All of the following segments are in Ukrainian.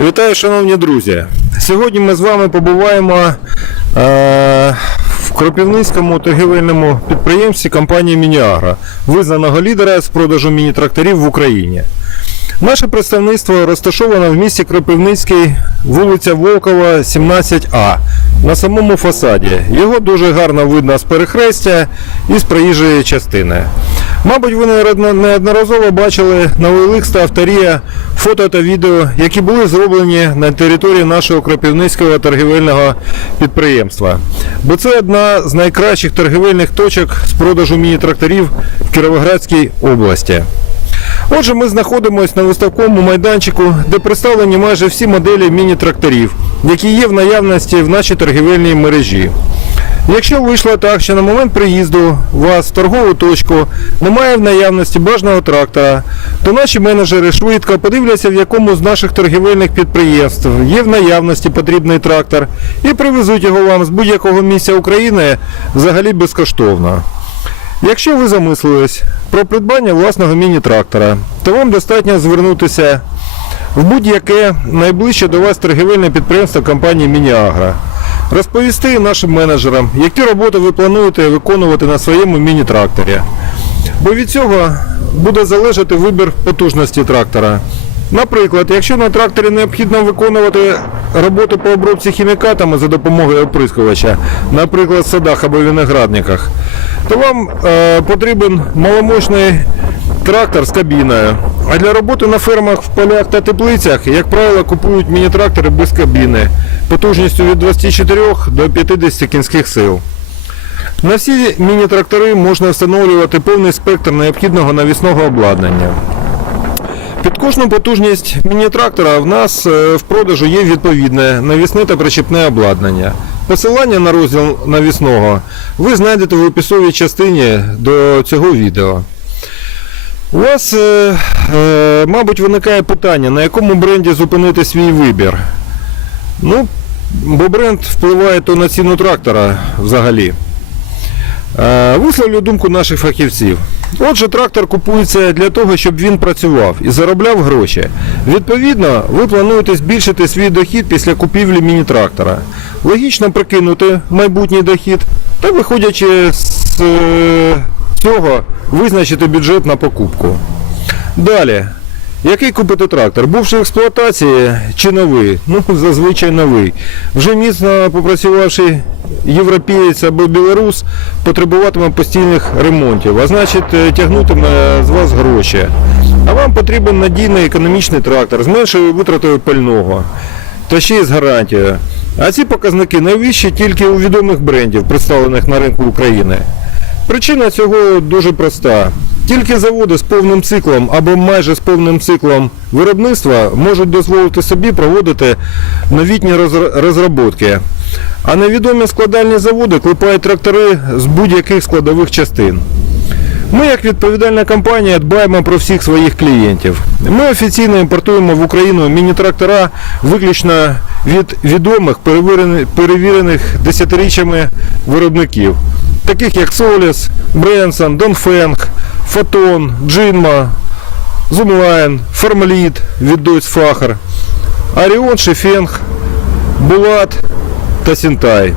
Вітаю, шановні друзі! Сьогодні ми з вами побуваємо е, в Кропивницькому торгівельному підприємстві компанії Мініагра, визнаного лідера з продажу міні-тракторів в Україні. Наше представництво розташоване в місті Кропивницький, вулиця Волкова, 17А, на самому фасаді. Його дуже гарно видно з перехрестя і з проїжджої частини. Мабуть, ви неодноразово бачили на OLX та авторія фото та відео, які були зроблені на території нашого Кропивницького торгівельного підприємства. Бо це одна з найкращих торгівельних точок з продажу міні-тракторів в Кіровоградській області. Отже, ми знаходимося на виставковому майданчику, де представлені майже всі моделі міні-тракторів, які є в наявності в нашій торгівельній мережі. Якщо вийшло так, що на момент приїзду у вас в торгову точку немає в наявності бажаного трактора, то наші менеджери швидко подивляться, в якому з наших торгівельних підприємств є в наявності потрібний трактор, і привезуть його вам з будь-якого місця України взагалі безкоштовно. Якщо ви замислились про придбання власного міні-трактора, то вам достатньо звернутися в будь-яке найближче до вас торгівельне підприємство компанії Мініагра. Розповісти нашим менеджерам, які роботи ви плануєте виконувати на своєму міні-тракторі. Бо від цього буде залежати вибір потужності трактора. Наприклад, якщо на тракторі необхідно виконувати роботу по обробці хімікатами за допомогою оприскувача, наприклад, в садах або виноградниках, то вам е, потрібен маломощний трактор з кабіною. А для роботи на фермах, в полях та теплицях, як правило, купують міні-трактори без кабіни потужністю від 24 до 50 кінських сил. На всі міні-трактори можна встановлювати повний спектр необхідного навісного обладнання. Під кожну потужність міні-трактора в нас е, в продажу є відповідне навісне та причепне обладнання. Посилання на розділ навісного ви знайдете в описовій частині до цього відео. У вас, е, е, мабуть, виникає питання, на якому бренді зупинити свій вибір. Ну, бо бренд впливає то на ціну трактора взагалі. Е, Висловлю думку наших фахівців. Отже, трактор купується для того, щоб він працював і заробляв гроші. Відповідно, ви плануєте збільшити свій дохід після купівлі міні-трактора. Логічно прикинути майбутній дохід та, виходячи з е, цього, визначити бюджет на покупку. Далі. Який купити трактор? Бувши в експлуатації чи новий? Ну, зазвичай новий. Вже міцно попрацювавши європієць або білорус, потребуватиме постійних ремонтів, а значить е, тягнутиме з вас гроші. А вам потрібен надійний економічний трактор з меншою витратою пального та ще й з гарантією. А ці показники найвищі тільки у відомих брендів, представлених на ринку України. Причина цього дуже проста. Тільки заводи з повним циклом або майже з повним циклом виробництва можуть дозволити собі проводити новітні розр- розробки. А невідомі складальні заводи клепають трактори з будь-яких складових частин. Ми, як відповідальна компанія, дбаємо про всіх своїх клієнтів. Ми офіційно імпортуємо в Україну міні-трактора виключно від відомих перевірених, десятиріччями виробників, таких як Solis, Бренсон, Донфенг, Фотон, Джинма, Зумлайн, Формаліт від Deutz Facher, Аріон, Шефенг, Булат та Сінтай.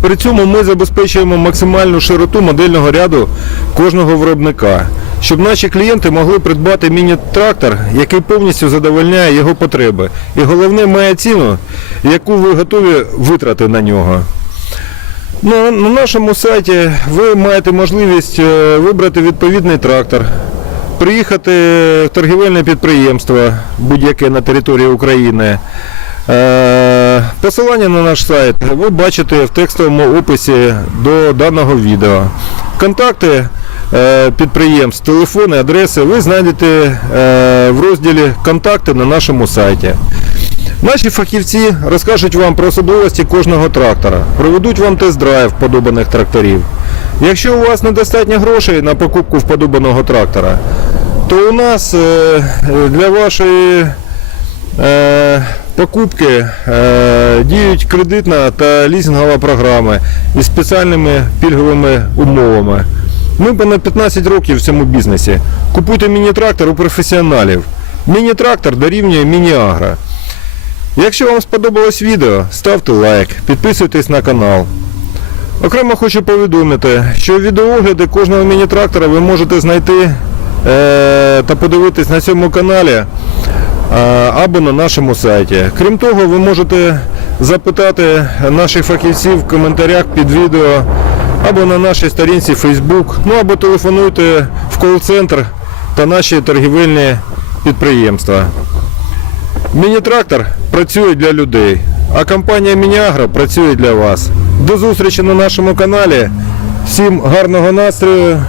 При цьому ми забезпечуємо максимальну широту модельного ряду кожного виробника, щоб наші клієнти могли придбати міні-трактор, який повністю задовольняє його потреби. І головне має ціну, яку ви готові витрати на нього. Ну, на нашому сайті ви маєте можливість е, вибрати відповідний трактор, приїхати в торгівельне підприємство будь-яке на території України. Е, Посилання на наш сайт ви бачите в текстовому описі до даного відео. Контакти е, підприємств, телефони, адреси ви знайдете в розділі Контакти на нашому сайті. Наші фахівці розкажуть вам про особливості кожного трактора, проведуть вам тест-драйв вподобаних тракторів. Якщо у вас недостатньо грошей на покупку вподобаного трактора, то у нас е, для вашої е, покупки е, діють кредитна та лізингова програми із спеціальними пільговими умовами. Ми понад 15 років в цьому бізнесі. Купуйте міні-трактор у професіоналів. Міні-трактор дорівнює міні-агро. Якщо вам сподобалось відео, ставте лайк, підписуйтесь на канал. Окремо хочу повідомити, що відеоогляди кожного міні-трактора ви можете знайти е, та подивитись на цьому каналі е, або на нашому сайті. Крім того, ви можете запитати наших фахівців в коментарях під відео або на нашій сторінці Facebook, ну або телефонуйте в кол-центр та наші торгівельні підприємства. Міні-трактор працює для людей, а компанія Мініагро працює для вас. До зустрічі на нашому каналі. Всім гарного настрою